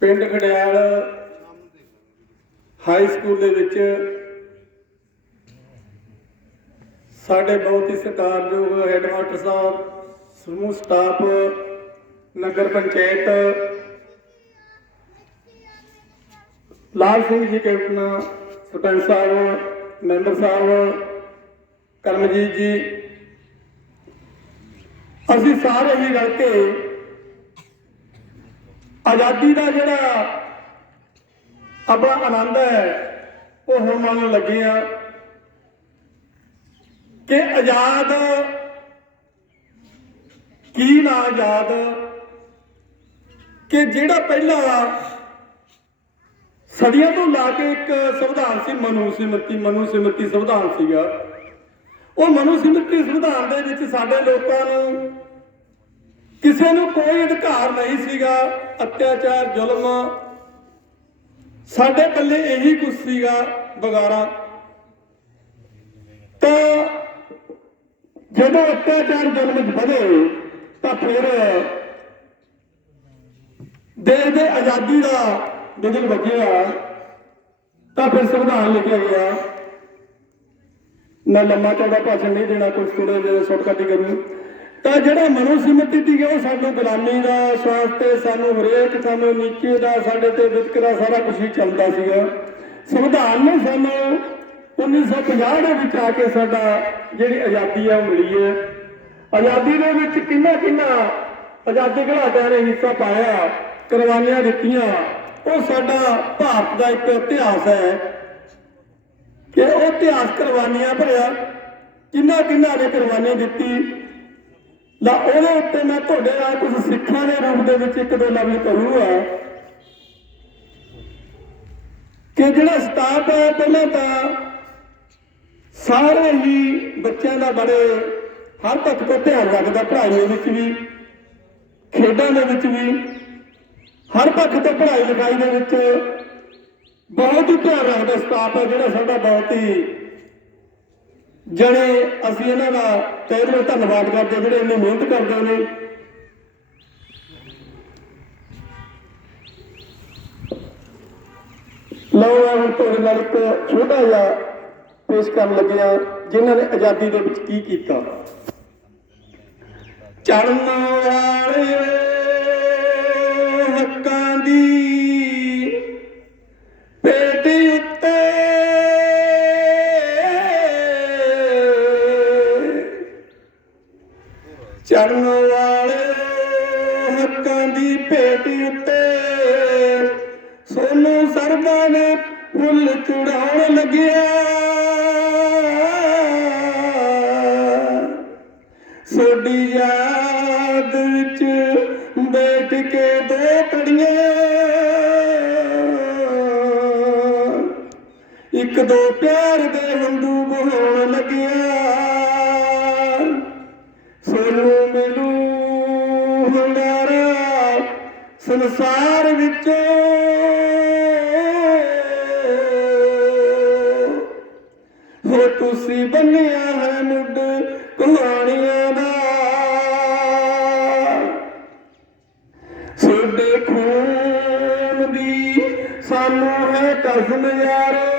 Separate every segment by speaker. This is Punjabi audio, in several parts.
Speaker 1: ਪਿੰਡ ਖੜਿਆਲ ਹਾਈ ਸਕੂਲ ਦੇ ਵਿੱਚ ਸਾਡੇ ਬਹੁਤ ਹੀ ਸਤਿਕਾਰਯੋਗ ਹੈਡਮਾਸਟਰ ਸਾਹਿਬ, ਸਮੂਹ ਸਟਾਫ, ਨਗਰ ਪੰਚਾਇਤ, ਲਾਲ ਸਿੰਘ ਜੀ ਕੈਪਟਨ, ਸਰਪੰਚ ਸਾਹਿਬ, ਮੈਂਬਰ ਸਾਹਿਬ, ਕਰਮਜੀਤ ਜੀ। ਅਸੀਂ ਸਾਰੇ ਹੀ ਰਲ ਕੇ ਆਜ਼ਾਦੀ ਦਾ ਜਿਹੜਾ ਆਪਣਾ ਆਨੰਦ ਹੈ, ਉਹ ਹੁਣ ਮੰਨਣ ਲੱਗੇ ਆ ਕਿ ਆਜ਼ਾਦ ਕੀ ਨਾ ਆਜ਼ਾਦ, ਕਿ ਜਿਹੜਾ ਪਹਿਲਾਂ ਸਦੀਆਂ ਤੋਂ ਲਾ ਕੇ ਇੱਕ ਸੰਵਿਧਾਨ ਸੀ ਮਨੂ ਸਿਮਰਤੀ ਮਨੂ ਸਿਮਰਤੀ ਸੰਵਿਧਾਨ ਸੀਗਾ, ਉਹ ਮਨੂ ਸਿਮਰਤੀ ਸੰਵਿਧਾਨ ਦੇ ਵਿੱਚ ਸਾਡੇ ਲੋਕਾਂ ਨੂੰ ਕਿਸੇ ਨੂੰ ਕੋਈ ਅਧਿਕਾਰ ਨਹੀਂ ਸੀਗਾ, ਅਤਿਆਚਾਰ, ਜ਼ੁਲਮ। ਸਾਡੇ ਪੱਲੇ ਇਹੀ ਕੁਝ ਸੀਗਾ ਬਗਾਰਾ ਤਾਂ ਜਦੋਂ ਅਤਿਆਚਾਰ, ਜ਼ੁਲਮ ਵਧੇ, ਤਾਂ ਫਿਰ ਦੇਸ਼ ਦੇ ਆਜ਼ਾਦੀ ਦਾ ਜਦੋਂ ਵੱਜਿਆ, ਤਾਂ ਫਿਰ ਸੰਵਿਧਾਨ ਲਿਖਿਆ ਗਿਆ। ਨਾ ਲੰਮਾ ਚੌੜਾ ਭਾਸ਼ਣ ਨਹੀਂ ਦੇਣਾ ਕੁਝ ਥੋੜੇ ਜਿਹਾ ਸ਼ਾਰਟਕਟ ਹੀ ਕਰੂ ਤਾਂ ਜਿਹੜਾ ਮਨੋ ਸਿਮਰਤੀ ਉਹ ਸਾਨੂੰ ਗੁਲਾਮੀ ਦਾ ਸਵਾਸ ਤੇ ਸਾਨੂੰ ਹਰੇਕ ਸਾਨੂੰ ਨੀਚੇ ਦਾ, ਸਾਡੇ ਤੇ ਵਿਤਕਰਾ ਸਾਰਾ ਕੁਝ ਹੀ ਚੱਲਦਾ ਸੀਗਾ। ਸੰਵਿਧਾਨ ਨੇ ਸਾਨੂੰ 1950 ਦੇ ਵਿੱਚ ਆ ਕੇ ਸਾਡਾ ਜਿਹੜੀ ਆਜ਼ਾਦੀ ਆ, ਉਹ ਮਿਲੀ ਹੈ। ਆਜ਼ਾਦੀ ਦੇ ਵਿੱਚ ਕਿੰਨਾ ਕਿੰਨਾ ਆਜ਼ਾਦੀ ਘੜਾਟਿਆਂ ਨੇ ਹਿੱਸਾ ਪਾਇਆ, ਕੁਰਬਾਨੀਆਂ ਦਿੱਤੀਆਂ, ਉਹ ਸਾਡਾ ਭਾਰਤ ਦਾ ਇੱਕ ਇਤਿਹਾਸ ਹੈ ਕਿ ਉਹ ਇਤਿਹਾਸ ਕੁਰਬਾਨੀਆਂ ਭਰਿਆ, ਕਿੰਨਾ ਕਿੰਨਾ ਨੇ ਕੁਰਬਾਨੀ ਦਿੱਤੀ ਲਾ ਉਹਦੇ ਉੱਤੇ ਮੈਂ ਤੁਹਾਡੇ ਨਾਲ ਕੁਝ ਸਿੱਖਾਂ ਦੇ ਰੂਪ ਦੇ ਵਿੱਚ ਇੱਕ ਦੋ ਲਫ਼ਜ਼ ਕਰੂੰਗਾ ਕਿ ਜਿਹੜਾ ਸਟਾਫ ਹੈ ਪਹਿਲਾਂ ਤਾਂ ਸਾਰੇ ਹੀ ਬੱਚਿਆਂ ਦਾ ਬੜੇ ਹਰ ਤੱਕ ਤੋਂ ਧਿਆਨ ਰੱਖਦਾ ਪੜ੍ਹਾਈ ਦੇ ਵਿੱਚ ਵੀ, ਖੇਡਾਂ ਦੇ ਵਿੱਚ ਵੀ, ਹਰ ਪੱਖ ਤੋਂ ਪੜ੍ਹਾਈ ਲਿਖਾਈ ਦੇ ਵਿੱਚ ਬਹੁਤ ਹੀ ਧਿਆਨ ਰੱਖਦਾ ਸਟਾਫ ਹੈ ਜਿਹੜਾ ਸਾਡਾ ਬਹੁਤ ਹੀ ਜਿਹੜੇ ਅਸੀਂ ਇਹਨਾਂ ਦਾ ਤਹਿ ਦਿਲੋਂ ਧੰਨਵਾਦ ਕਰਦੇ ਜਿਹੜੇ ਇੰਨੀ ਮਿਹਨਤ ਕਰਦੇ ਨੇ। ਲਓ ਮੈਂ ਹੁਣ ਤੁਹਾਡੇ ਨਾਲ ਇੱਕ ਛੋਟਾ ਜਿਹਾ ਪੇਸ਼ ਕਰਨ ਲੱਗਿਆ ਜਿਨ੍ਹਾਂ ਨੇ ਆਜ਼ਾਦੀ ਦੇ ਵਿੱਚ ਕੀ ਕੀਤਾ। ਚੜਨ ਵਾਲੇ ਕਰਨ ਵਾਲੇ ਹੱਕਾਂ ਦੀ ਪੇਟੀ ਉੱਤੇ ਸੋਨੂੰ ਸਰਦਾਂ ਨੇ ਫੁੱਲ ਚੜਾਉਣ ਲੱਗਿਆ। ਸੋਡੀ ਯਾਦ ਵਿੱਚ ਬੈਠ ਕੇ ਦੋ ਕੜੀਆਂ ਇੱਕ ਦੋ ਪਿਆਰ ਦੇ ਹੰਦੂ ਬਹਾਉਣ ਲੱਗਿਆ। ਸੋਨੂੰ ਸੰਸਾਰ ਵਿੱਚੋਂ। ਹੋ ਤੁਸੀਂ ਬੰਨਿਆ ਹੈ ਮੁੱਢ ਕਹਾਣੀਆਂ ਦਾ। ਸਾਡੇ ਖੂਨ ਦੀ ਸਾਨੂੰ ਹੈ ਕਸਮ ਯਾਰੋ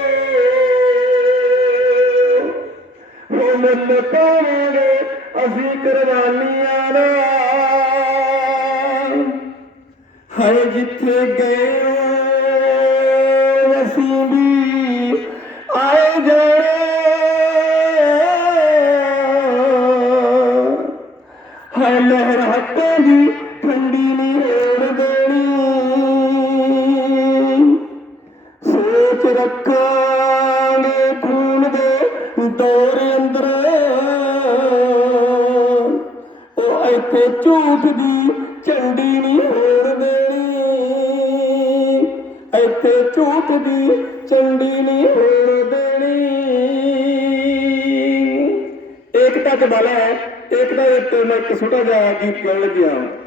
Speaker 1: ਹੋ ਮੁੱਲ ਪਾਵਾਂਗੇ ਅਸੀਂ ਕੁਰਬਾਨੀਆਂ ਦਾ। ਹਾਏ ਜਿੱਥੇ ਗਏ ਅਸੀਂ ਵੀ ਆਏ ਜਾਣੇ। ਹਾਏ ਲਹਿਰ ਹੱਥਾਂ ਦੀ ਠੰਡੀ ਨਹੀਂ ਹੋਣ ਦੇਣੀ। ਸੋਚ ਰੱਖਾਂਗੇ ਖੂਨ ਦੇ ਦੌਰ ਅੰਦਰ। ਉਹ ਇੱਥੇ ਝੂਠ ਦੀ ਝੰਡੀ ਨਹੀਂ ਹੋਣ ਦੇਣੀ। ਇੱਥੇ ਝੂਠ ਦੀ ਚੰਡੀ ਨਹੀਂ ਹੋਣ ਦੇਣੀ। ਏਕਤਾ ਚ ਬਲ ਹੈ ਏਕਤਾ ਇੱਕ ਮੈਂ ਇੱਕ ਛੋਟਾ ਜਿਹਾ ਗੀਤ ਗਾਉਣ ਲੱਗਿਆ।